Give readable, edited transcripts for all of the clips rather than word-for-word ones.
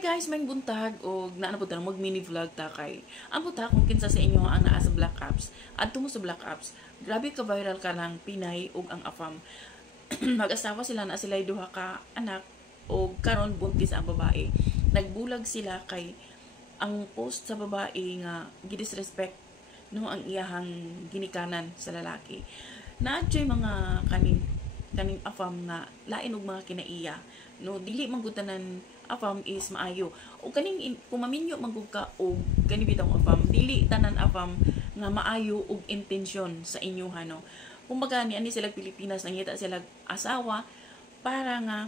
Hi guys, may buntag o naano po mag mini vlog ta kay. Ang buntag kung kinsa sa inyo ang naa sa Black Ops. Adto mo sa Black Ops, grabe ka viral ka lang Pinay ug ang afam. Mag-asawa sila na sila duha ka anak o karon buntis ang babae. Nagbulag sila kay ang post sa babae nga gidisrespect no ang iyahang ginikanan sa lalaki. Naadtoy mga kaning afam nga lain og mga kinaiya no dili man gud tanan afam is maayo o kaning kung maminyo man gud ka og kani bitong afam dili tanan afam nga maayo og intensyon sa inyo no kumbaga ni ani sila Pilipinas nangita sila asawa para nga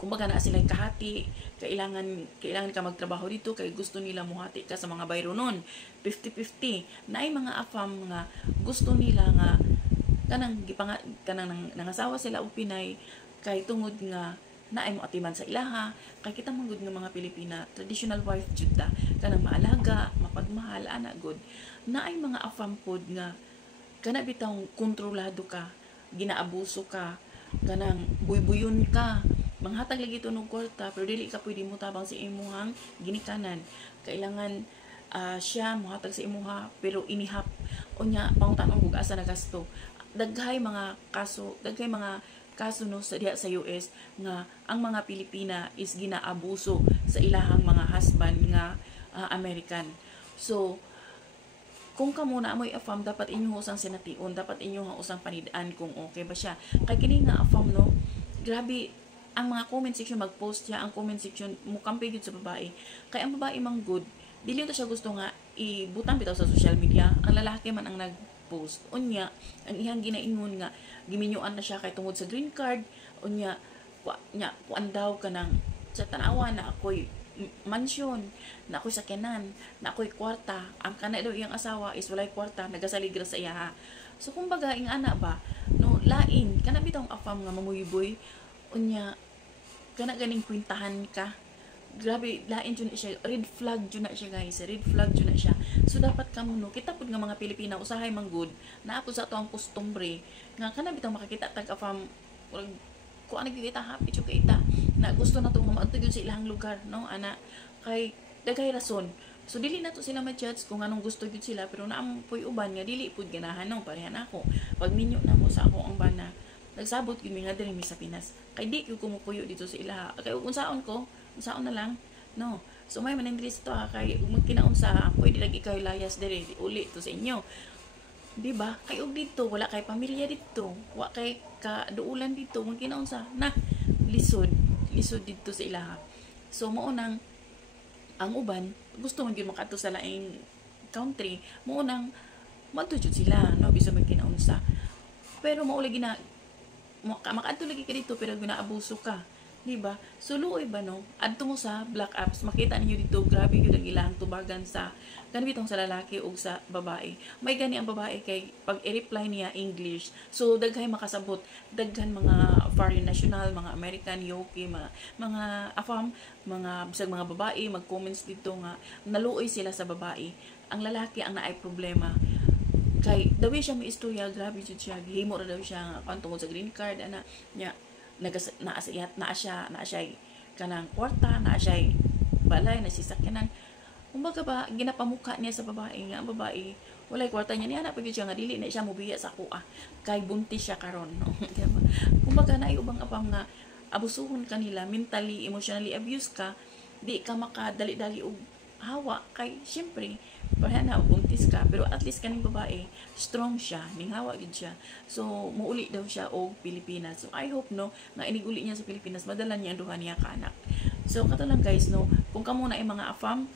kumbaga na sila kahati kailangan ka magtrabaho dito kay gusto nila muhati ka sa mga bayro nun 50-50 naay mga afam nga gusto nila nga kanang nangasawa sila og Pinay kay tungod nga naay mo atiman sa ilaha kay kita manggod nga mga Pilipina traditional wife jud ta kanang maalaga mapagmahal ana good naay mga afam pod nga kana bitang kontrolado ka ginaabuso ka kanang buybuyon ka manghatag lagi tunog kwarta pero dili ka pwede mo tabang sa imuhang ginikanan kailangan siya mohatag sa imuha pero inihap unya pangutan og asa na gasto daghay mga kaso no sa diha sa US nga ang mga Pilipina is ginaabuso sa ilahang mga husband nga American. So kung kamo na amoy afam dapat inyo usang sination, dapat inyo usang panidaan kung okay ba siya. Kay kini nga afam no, grabe ang mga comment section mag-post siya, ang comment section mukampi gyud sa babae. Kay ang babae mang good, dili ta siya gusto nga ibutang bitaw sa social media. Ang lalaki man ang nag-post. Unya, ang iyang ginaingon nga giminyuan na siya kay tungod sa green card. Unya, kuan daw kanang sa tanawa na ako'y mansion, na ako'y sakyanan, na ako'y kwarta. Ang kana daw iyang asawa is walay kwarta, nagasaligra sa iya. So kumbaga ing ana ba, no lain kana bitong afam nga mamuyboy. Unya, kana ganing kwintahan ka. Grabe, lain dyan siya. Red flag dyan na siya, guys. Red flag dyan na siya. So, dapat kamo, no, kita po nga mga Pilipina, usahay mang good, na po sa ito ang kustumbre, nga ka na bitang makakita tag-afam, kung ano kita, happy siya kita, na gusto na ito, mamadto yun sa ilang lugar, no, ana, kay, dagay rason. So, dili na to sila ma-judge kung anong gusto yun sila, pero naampoy uban, nga dili po ganahan, no, parehan ako. Pag minyo na mo sa ako ang bana, nagsabot yun nga din mi sa Pinas. Kay di ko kumupuyo dito sa ilaha. Kay kung saon na lang, no. So may manindris to kay magkinaon sa pwede lagi kayo layas dire uli to sa inyo. Di ba? Kay og dito wala kay pamilya dito, wa kay kaduulan dito magkinaon sa na lisod dito sa ilaha. So mao nang ang uban gusto man gyud makaadto sa laing country, mao nang madto sila, no, bisa magkinaon sa. Pero mao lagi na makaadto lagi ka dito pero ginaabuso ka, di ba? So luoy ba no? Adto mo sa Black Ops, makita niyo dito grabe gyud ang ilang tubagan sa kanibitong sa lalaki o sa babae. May gani ang babae kay pag i-reply niya English. So daghay makasabot, daghan mga foreign national, mga American, UK, mga afam, mga bisag mga babae mag-comments dito nga naluoy sila sa babae. Ang lalaki ang naay problema. Kay daw siya may istorya grabe jud siya gihimo ra daw siya nga tungod sa green card ana nya naa siya kanang kwarta naa siya balay na sisakyanan kumbaga ba ginapamuka niya sa babae nga ang babae walay kwarta niya niya na pag siya nga dili na siya mobiya sa kuha kay buntis siya karon no kumbaga naay ubang apam nga abusuhon kanila mentally emotionally abuse ka di ka makadali-dali og hawa kay syempre pareha na buntis ka pero at least kaning babae strong siya ning hawa gid siya so muuli daw siya og Pilipinas so I hope no nga iniguli niya sa Pilipinas madala niya ang duha niya ka anak so kato lang guys no kung kamo na ay mga afam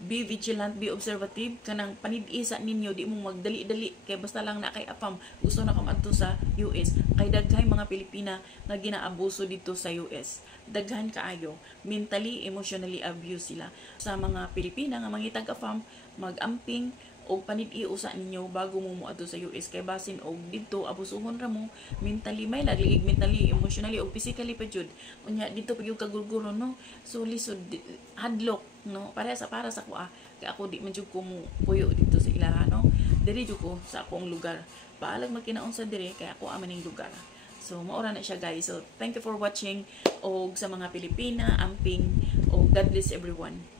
be vigilant, be observative kanang panid-isa ninyo di mo magdali-dali kay basta lang na kay afam gusto na kamadto sa US kay daghay mga Pilipina nga ginaabuso dito sa US daghan kaayo mentally emotionally abuse sila sa mga Pilipina nga mangitag afam mag-amping o panid-iusa ninyo bago mo moadto sa US kay basin og didto abusuhon ra mo mentally may lagligig mentally emotionally o physically pa jud unya didto pa gyud kagurguron no so lisod hadlok no para sa kuha kay ako di man jud ko mo puyo dito sa ilaha no diri jud ko sa akong lugar paalag magkinaon sa dire kay ako amaning lugar So maura na siya guys. So thank you for watching og sa mga Pilipina, amping, og God bless everyone.